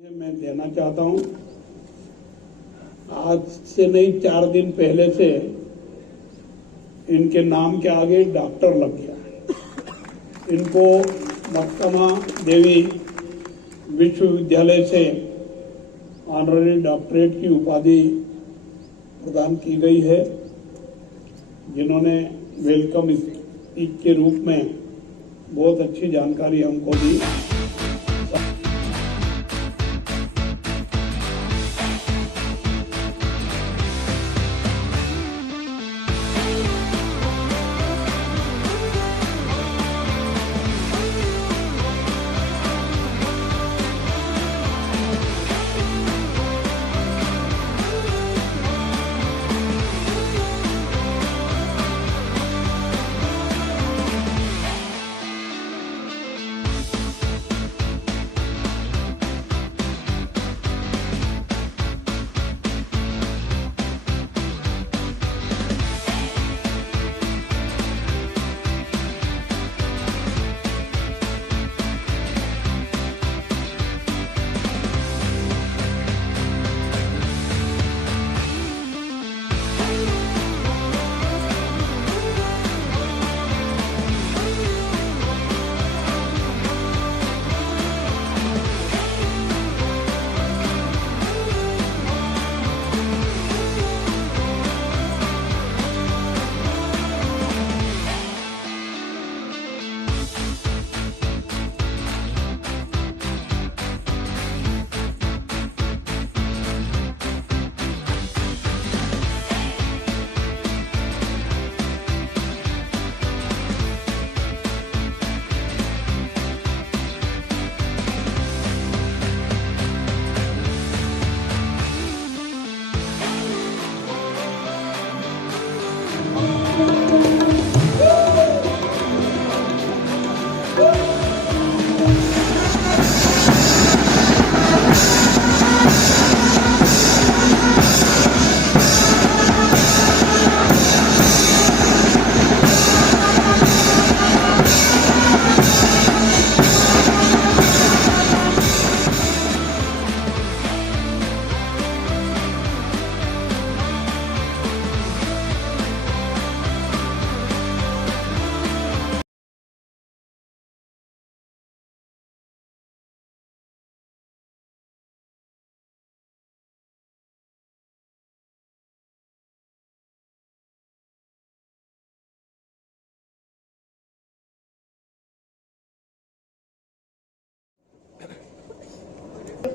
ये मैं देना चाहता हूं। आज से नहीं 4 दिन पहले से इनके नाम के आगे डॉक्टर लग गया। इनको मक्कमा देवी विश्वविद्यालय से ऑनररी डॉक्टरेट की उपाधि प्रदान की गई है, जिन्होंने वेलकम स्पीच के रूप में बहुत अच्छी जानकारी हमको दी।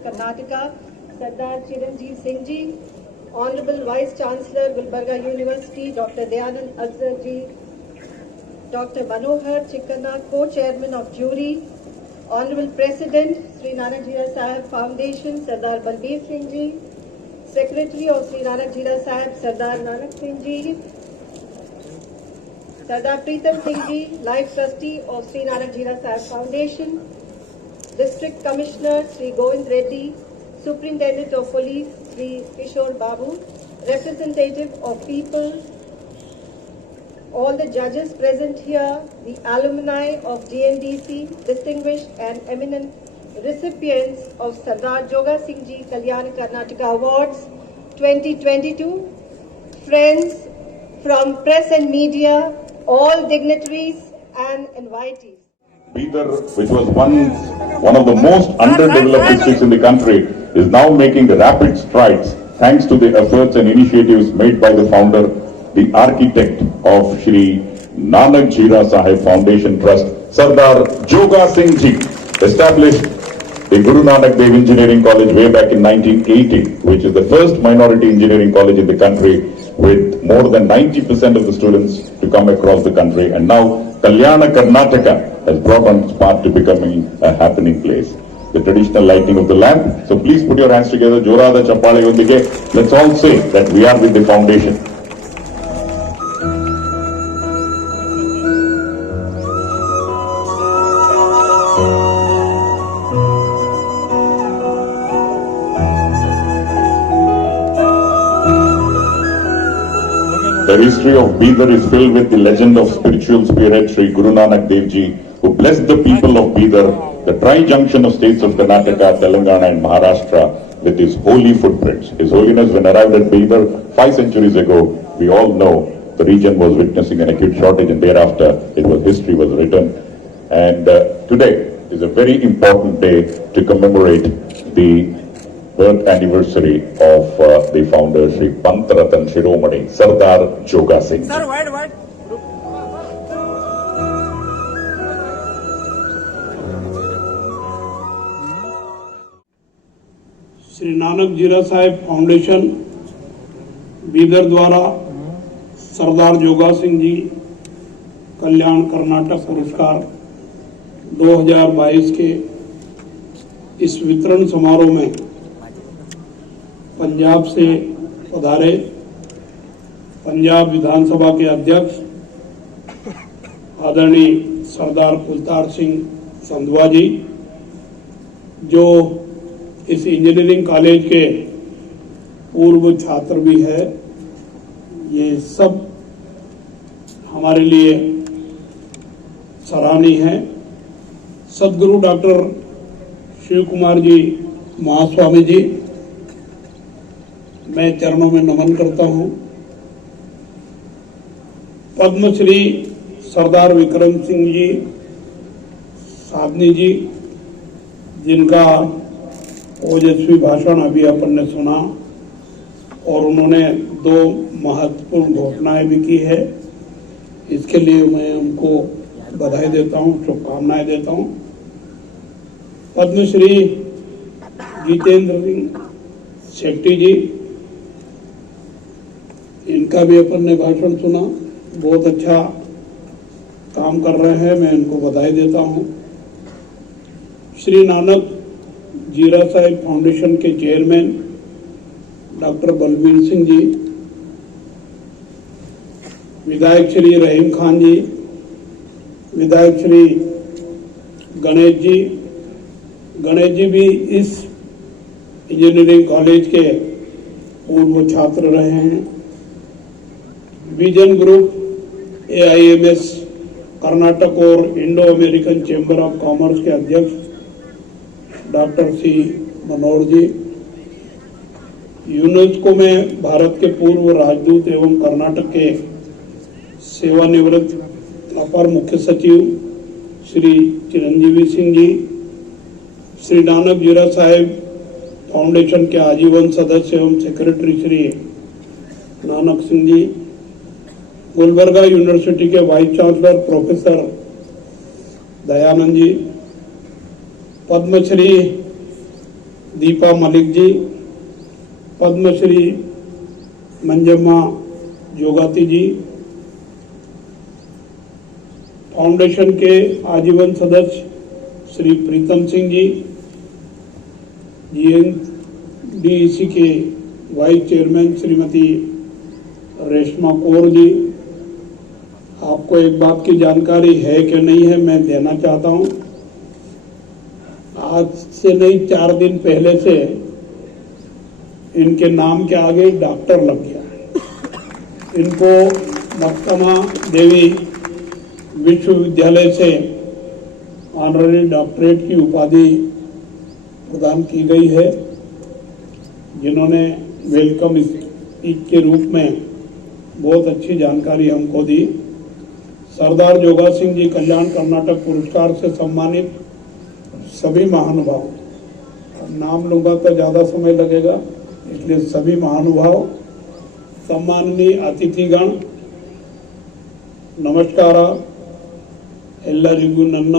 Karnataka, Sardar Chiranjeev Singh Ji, Honorable Vice Chancellor, Gulbarga University, Dr. Dayanand Azhar Ji, Dr. Manohar Chikkanna, Co-Chairman of Jury, Honorable President, Sri Nanak Jira Sahib Foundation, Sardar Balbir Singh Ji, Secretary of Sri Nanak Jira Sahib, Sardar Nanak Singh Ji, Sardar Pritam Singh Ji, Life Trustee of Sri Nanak Jira Sahib Foundation, District Commissioner Sri Govind Reddy, Superintendent of Police Sri Kishore Babu, representative of people, all the judges present here, the alumni of GNDC, distinguished and eminent recipients of Sardar Joga Singh Ji Kalyan Karnataka Awards 2022, friends from press and media, all dignitaries and invitees. Bidar, which was once one of the most underdeveloped districts in the country, is now making rapid strides thanks to the efforts and initiatives made by the founder, the architect of Shri Nanak Jira Sahib Foundation Trust, Sardar Joga Singh Ji, established the Guru Nanak Dev Engineering College way back in 1980, which is the first minority engineering college in the country, with more than 90% of the students to come across the country. And now Kalyana Karnataka has brought on its path to becoming a happening place. The traditional lighting of the lamp. So please put your hands together. Jorada Chappale Yondige. Let's all say that we are with the foundation. The history of Bidar is filled with the legend of spiritual spirit Sri Guru Nanak Dev Ji, who blessed the people of Bidar the tri-junction of states of Karnataka, Telangana and Maharashtra with his holy footprints. His Holiness, when arrived at Bidar 5 centuries ago, we all know the region was witnessing an acute shortage, and thereafter history was written. And today is a very important day to commemorate the birth anniversary of the founder, Sri Pantaratan Shiromani, Sardar Joga Singh. Sir, wide. Shri Nanak जीरा साहेब foundation Bidar द्वारा सरदार जोगा सिंह जी कल्याण कर्नाटक पुरस्कार 2022 के इस वितरण समारोह में पंजाब से पधारे पंजाब विधानसभा के अध्यक्ष आदरणीय सरदार कुलतार सिंह संधवा जी, जो इस इंजीनियरिंग कॉलेज के पूर्व छात्र भी है, ये सब हमारे लिए सराहनीय है। सदगुरु डॉक्टर शिव कुमार जी महास्वामी जी, मैं चरणों में नमन करता हूं। पद्मश्री सरदार विक्रम सिंह जी साधनी जी, जिनका ओजस्वी भाषण अभी अपन ने सुना और उन्होंने 2 महत्वपूर्ण घोषणाएं भी की है, इसके लिए मैं उनको बधाई देता हूं, शुभकामनाएं देता हूं। पद्मश्री जितेंद्र सिंह शेट्टी जी, इनका भी अपन ने भाषण सुना, बहुत अच्छा काम कर रहे हैं, मैं इनको बधाई देता हूं। श्री नानक जीरा साहिब फाउंडेशन के चेयरमैन डॉक्टर बलबीर सिंह जी, विधायक श्री रहीम खान जी, विधायक श्री गणेश जी भी इस इंजीनियरिंग कॉलेज के पूर्व छात्र रहे हैं। विजन ग्रुप, AIMS कर्नाटक और Indo American chamber of commerce के अध्यक्ष डॉक्टर सी मनोहर जी, यूनेस्को में भारत के पूर्व राजदूत एवं कर्नाटक के सेवानिवृत्त अपर मुख्य सचिव श्री चिरंजीवी सिंह जी, श्री नानक जीरा साहेब फाउंडेशन के आजीवन सदस्य एवं सेक्रेटरी श्री नानक सिंह जी, गुलबर्गा यूनिवर्सिटी के vice chancellor professor Dayanand ji, Padmashri Deepa Malik ji, Padmashri Manjamma जोगाती जी, फाउंडेशन के आजीवन सदस्य श्री प्रीतम सिंह जी, GNDC के वाइस चेयरमैन श्रीमती रेशमा कौर जी। आपको एक बात की जानकारी है कि नहीं है, मैं देना चाहता हूं। आज से नहीं, 4 दिन पहले से इनके नाम के आगे डॉक्टर लग गया है। इनको मक्कमा देवी विश्वविद्यालय से ऑनररी डॉक्टरेट की उपाधि प्रदान की गई है, जिन्होंने वेलकम स्पीच के रूप में बहुत अच्छी जानकारी हमको दी। सरदार जोगा सिंह जी कल्याण कर्नाटक पुरस्कार से सम्मानित सभी महानुभाव, नाम लूंगा तो ज्यादा समय लगेगा, इसलिए सभी महानुभाव, सम्माननीय अतिथिगण, नमस्कार, ಎಲ್ಲರಿಗೂ ನನ್ನ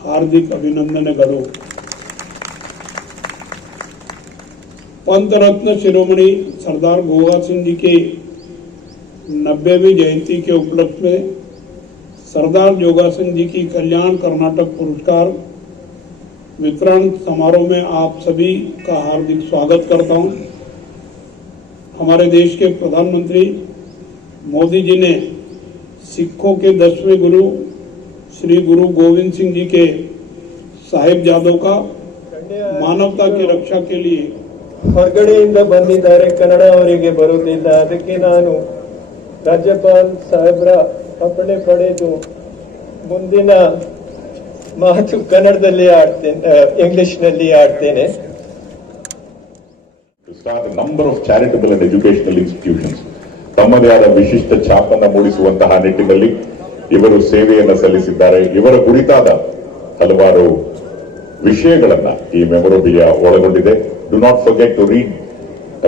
हार्दिक अभिनंदनಗಳು। पंत रत्न शिरोमणि सरदार गोगा सिंह जी की 90वीं जयंती के उपलक्ष्य में सरदार जोगा सिंह जी की कल्याण कर्नाटक पुरस्कार वितरण समारोह में आप सभी का हार्दिक स्वागत करता हूं। हमारे देश के प्रधानमंत्री मोदी जी ने सिखों के 10वें गुरु श्री गुरु गोविंद सिंह जी के साहिबजादों का मानवता की रक्षा के लिए ಹೊರಗಡೆಯಿಂದ ಬಂದಿದ್ದಾರೆ, ಕನ್ನಡ ಅವರಿಗೆ ಬರುತ್ತಿಲ್ಲ, ಅದಕ್ಕೆ ನಾನು ರಾಜ್ಯಪಾಲ್ ಸಾಹೇಬ್ರ ಅಪ್ಪಣೆ ಪಡೆದು ಮುಂದಿನ ಮಾತು ಕನ್ನಡದಲ್ಲಿ ಆಡ್ತೇನೆ, ಇಂಗ್ಲಿಷ್ನಲ್ಲಿ ಆಡ್ತೇನೆ. To start a number of charitable and educational institutions. ತಮ್ಮದೇ ಆದ ವಿಶಿಷ್ಟ ಛಾಪನ್ನ ಮೂಡಿಸುವಂತಹ ನಿಟ್ಟಿನಲ್ಲಿ ಇವರು ಸೇವೆಯನ್ನು ಸಲ್ಲಿಸಿದ್ದಾರೆ. ಇವರ ಕುರಿತಾದ ಹಲವಾರು ವಿಷಯಗಳನ್ನ ಈ ಮೆಮೊರಬಿಲಿಯಾ ಒಳಗೊಂಡಿದೆ. Do not forget to read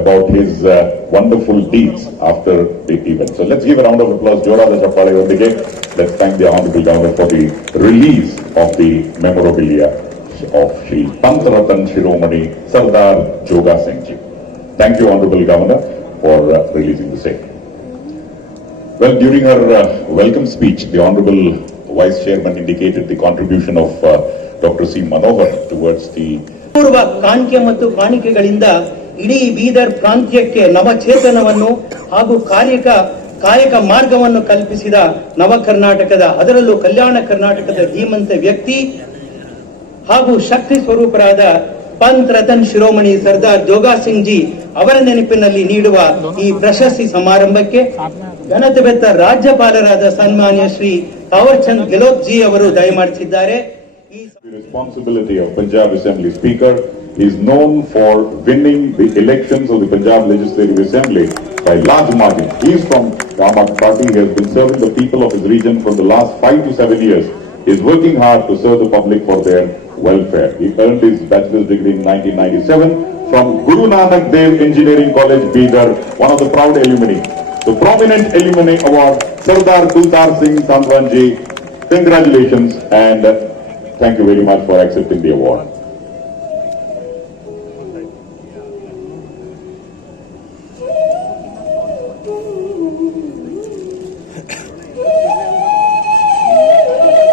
about his wonderful deeds after the event. So let's give a round of applause. ಜೋರಾದ ಚಪ್ಪಾಳೆಯೊಂದಿಗೆ let's thank the Honorable Governor for the release of the memorabilia of Shri Pant Ratan Shiromani Sardar Joga Singh Ji. Thank you, Honorable Governor, for releasing the same. Well, during her welcome speech, the Honorable Vice Chairman indicated the contribution of Dr. C. Manohar towards the ಪೂರ್ವ ಕಾಣಿಕೆ ಮತ್ತು ಕಾಣಿಕೆಗಳಿಂದ ಇಡೀ ಬೀದರ್ ಪ್ರಾಂತ್ಯಕ್ಕೆ ನವಚೇತನವನ್ನು ಹಾಗೂ ಕಾಯಕ ಮಾರ್ಗವನ್ನು ಕಲ್ಪಿಸಿದ ನವ ಕರ್ನಾಟಕದ, ಅದರಲ್ಲೂ ಕಲ್ಯಾಣ ಕರ್ನಾಟಕದ ಧೀಮಂತ ವ್ಯಕ್ತಿ ಹಾಗೂ ಶಕ್ತಿ ಸ್ವರೂಪರಾದ ಪಂತ್ ರತನ್ ಶಿರೋಮಣಿ ಸರ್ದಾರ್ ಜೋಗಾ ಸಿಂಗ್ ಜಿ ಅವರ ನೆನಪಿನಲ್ಲಿ ನೀಡುವ ಈ ಪ್ರಶಸ್ತಿ ಸಮಾರಂಭಕ್ಕೆ ಘನತೆ ಬೆತ್ತ ರಾಜ್ಯಪಾಲರಾದ ಸನ್ಮಾನ್ಯ ಶ್ರೀ ತಾವರ್ ಚಂದ್ ಗೆಹ್ಲೋಟ್ ಜಿ ಅವರು ದಯಮಾಡಿಸಿದ್ದಾರೆ. The responsibility of Punjab Assembly Speaker. He is known for winning the elections of the Punjab Legislative Assembly by large margin. He is from the Aam Aadmi Party. He has been serving the people of his region for the last 5 to 7 years. He is working hard to serve the public for their welfare. He earned his bachelor's degree in 1997 from Guru Nanak Dev Engineering College, Bidar, one of the proud alumni. The Prominent Alumni Award, Sardar Kultar Singh Santwanji. Congratulations and thank you very much for accepting the award.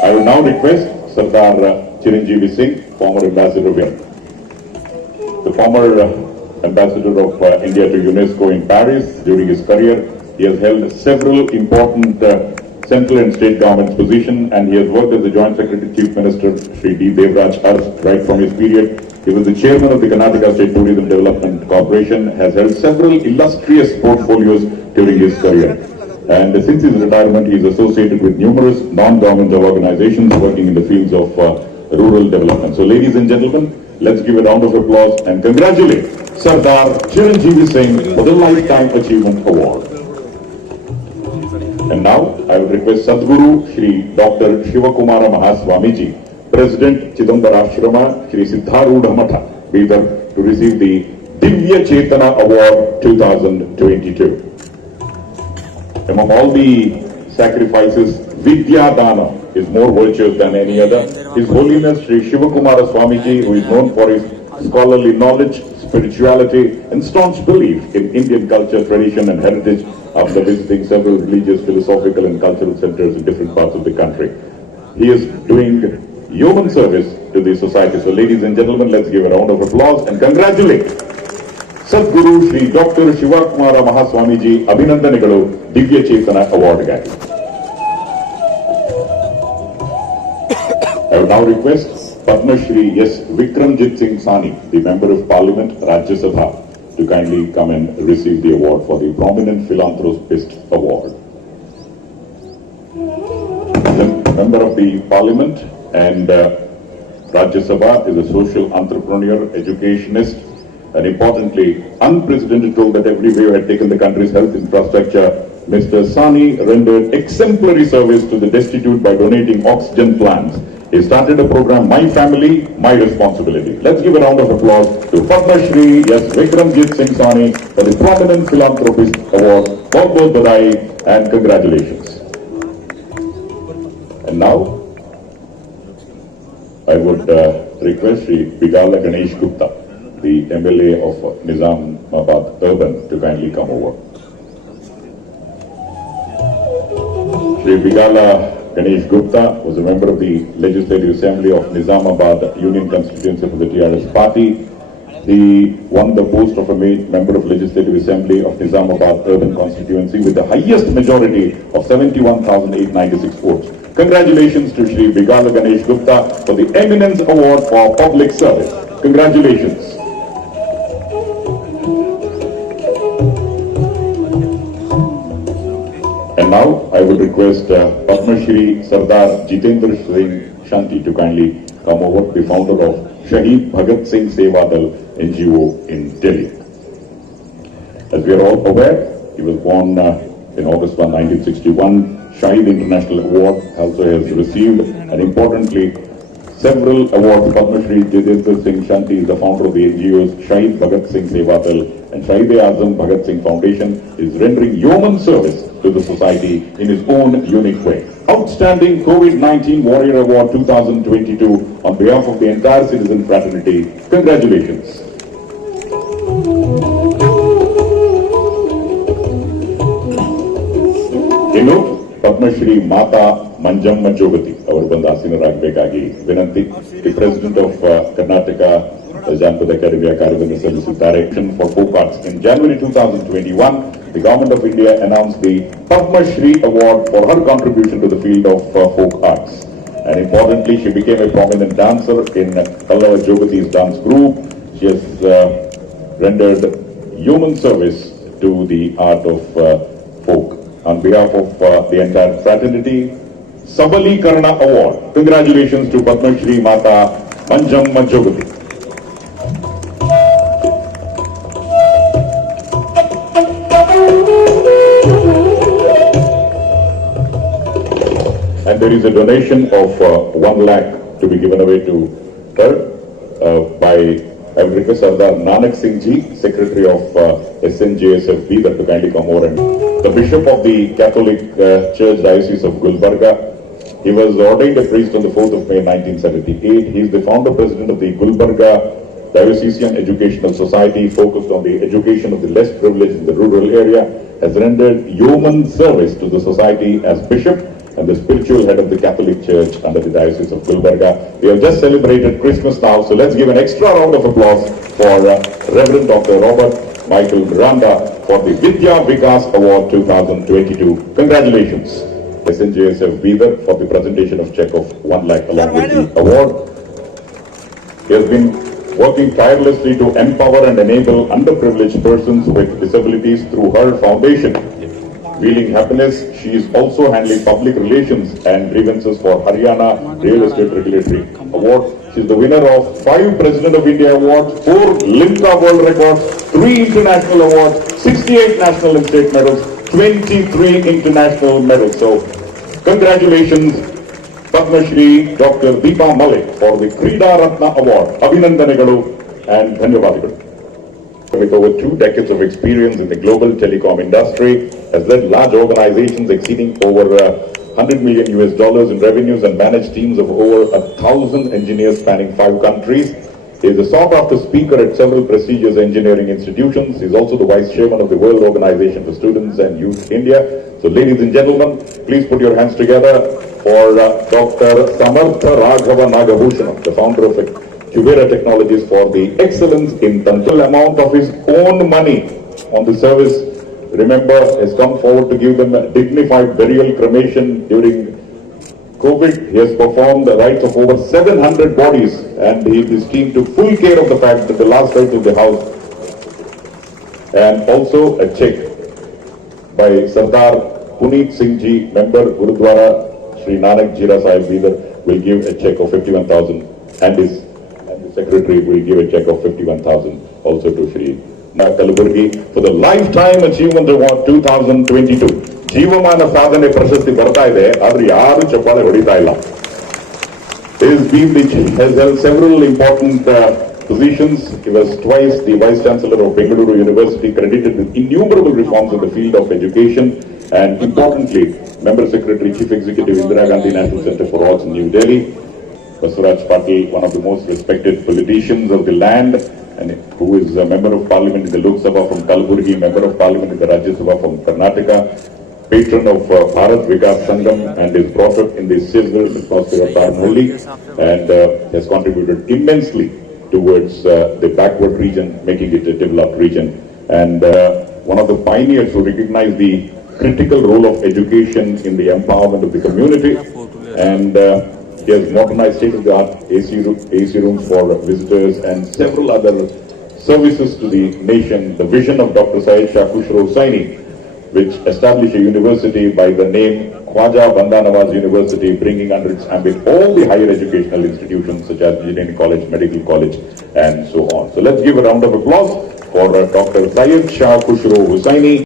I would now request Sardar Chiranjeevi Singh, former ambassador of India. The former ambassador of India to UNESCO in Paris. During his career, he has held several important central and state government positions, and he has worked as the Joint Secretary Chief Minister Shri D. Devraj Ars right from his period. He was the chairman of the Karnataka State Tourism Development Corporation, has held several illustrious portfolios during his career. And since his retirement, he is associated with numerous non-governmental organizations working in the fields of rural development. So ladies and gentlemen, let's give a round of applause and congratulate Sardar Chiranjeevi Singh for the Lifetime Achievement Award. And now, I would request Sadguru Shri Dr. Shivakumara Mahaswamiji, President Chidambara Ashrama, Shri Siddharudha Matha, Bidar, to receive the Divya Chetana Award 2022. Among all the sacrifices, Vidya Dana is more virtuous than any other. His Holiness Shri Shivakumara Swamiji, who is known for his scholarly knowledge, spirituality, and staunch belief in Indian culture, tradition, and heritage, after visiting several religious, philosophical, and cultural centers in different parts of the country. He is doing human service to the society. So, ladies and gentlemen, let's give a round of applause and congratulate Sadguru Shri Dr. Shivakumara Mahaswamiji, Abhinandanegalu, Divya Chetana Award ಗಾಗಿ. I would now request Padma Shri S. Vikramjit Singh Sani, the Member of Parliament, Rajya Sabha, to kindly come and receive the award for the Prominent Philanthropist Award. The Member of the Parliament and Rajya Sabha is a social entrepreneur, educationist, and importantly, unprecedented role that every way had taken the country's health infrastructure. Mr. Sani rendered exemplary service to the destitute by donating oxygen plants. He started a program, My Family, My Responsibility. Let's give a round of applause to Padma Shri S. Vikramjit Singh Sani for the Prominent Philanthropist Award. Bahut badai and congratulations. And now, I would request Shri Bigala Ganesh Gupta, the MLA of Nizamabad Urban, to kindly come over. Shri Bigala Ganesh Gupta was a member of the Legislative Assembly of Nizamabad Union Constituency for the TRS Party. He won the post of a member of Legislative Assembly of Nizamabad Urban Constituency with the highest majority of 71,896 votes. Congratulations to Shri Bigala Ganesh Gupta for the Eminence Award for Public Service. Congratulations. And now I would request Padma Shri Sardar Jitendra Singh Shanti to kindly come over, the founder of Shaheed Bhagat Singh Seva Dal NGO in Delhi. As we are all aware, he was born in August 1, 1961. Shaheed International Award also has received, and importantly, several awards. Padma Shri Jitendra Singh Shanti is the founder of the NGOs Shaheed Bhagat Singh Seva Dal, and Shahid-e-Azam Bhagat Singh Foundation is rendering yeoman service to the society in his own unique way. Outstanding COVID-19 Warrior Award 2022 on behalf of the entire citizen fraternity. Congratulations. ಇನ್ನು ಪದ್ಮಶ್ರೀ ಮಾತಾ ಮಂಜಮ್ಮ ಜೋಗತಿ ಅವರು ಬಂದು ಆಸೀನರಾಗಬೇಕಾಗಿ ವಿನಂತಿ. The president of Karnataka ಜಾನಪದ ಅಕಾಡೆಮಿಯ ಕಾರ್ಯವನ್ನು ಸಲ್ಲಿಸಿದ್ದಾರೆ. For folk arts in January 2021, the government of India announced the Padma Shri Award for her contribution to the field of folk arts. And importantly, she became a prominent dancer in Pallava Jogati's dance group. She has rendered human service to the art of folk. On behalf of the entire fraternity, Sabalikarna Award. Congratulations to Padma Shri Mata Manjamma Jogati. And there is a donation of 1 lakh to be given away to her by, I will request Sardar Nanak Singh Ji, Secretary of SNJSF Bidar, to kindly come over. And the Bishop of the Catholic Church Diocese of Gulbarga. He was ordained a priest on the 4th of May 1978. He is the founder president of the Gulbarga Diocesan Educational Society, focused on the education of the less privileged in the rural area, has rendered yeoman service to the society as bishop and the spiritual head of the Catholic Church under the Diocese of Gulbarga. We have just celebrated Christmas now, so let's give an extra round of applause for Reverend Dr. Robert Michael Miranda for the Vidya Vikas Award 2022. Congratulations. SNJSF Bidar for the presentation of check of 1 lakh along with the award. He has been working tirelessly to empower and enable underprivileged persons with disabilities through her foundation. Wheeling Happiness, she is also handling public relations and grievances for Haryana Real Estate Regulatory Award. She is the winner of 5 President of India Awards, 4 Limca World Records, 3 International Awards, 68 National and State Medals, 23 International Medals. So, congratulations, Padma Shri Dr. Deepa Malik for the Krida Ratna Award. Abhinandanegalu and Dhanyavadagalu. With over 2 decades of experience in the global telecom industry, has led large organizations exceeding over $100 million in revenues and managed teams of over 1,000 engineers spanning 5 countries. He is a sought-after speaker at several prestigious engineering institutions. He is also the vice chairman of the World Organization for Students and Youth India. So, ladies and gentlemen, please put your hands together for Dr. Samartha Raghava Nagabhushanam, the founder of Cubera Technologies, for the excellence in total amount of his own money on the service. Remember, has come forward to give them a dignified burial cremation during COVID. He has performed the rites of over 700 bodies, and his team took full care of the fact that the last rites of the house. And also a check by Sardar Puneet Singh Ji, member Gurudwara Sri Nanak Jira Sahib Bidar, will give a check of 51,000, and the secretary will give a check of 51,000 also to Sri Kalaburgi for the Lifetime Achievement Award 2022. ಜೀವಮಾನ ಸಾಧನೆ ಪ್ರಶಸ್ತಿ ಬರ್ತಾ ಇದೆ, ಆದ್ರೆ ಯಾರು ಚಪ್ಪಾಳೆ ಹೊಡಿತಾ ಇಲ್ಲ. He has held several important positions. He was twice the Vice Chancellor of Bengaluru University, credited with innumerable reforms in the field of education, and importantly, Member Secretary, Chief Executive, Indira Gandhi National Center for Arts in New Delhi. Basuraj Patil, one of the most respected politicians of the land, and who is a Member of Parliament in the Lok Sabha from Kalaburgi, Member of Parliament in the Rajya Sabha from Karnataka, patron of Bharat Vikas Sangam, and is brought up in the civil atmosphere of Tarnholli, and has contributed immensely towards the backward region, making it a developed region. And one of the pioneers who recognized the critical role of education in the empowerment of the community, and he has modernized state-of-the-art AC rooms for visitors and several other services to the nation. The vision of Dr. Syed Shah Khushro Husaini which established a university by the name Khwaja Banda Nawaz University, bringing under its ambit all the higher educational institutions such as Engineering College, Medical College, and so on. So let's give a round of applause for Dr. Syed Shah Khushro Hussaini.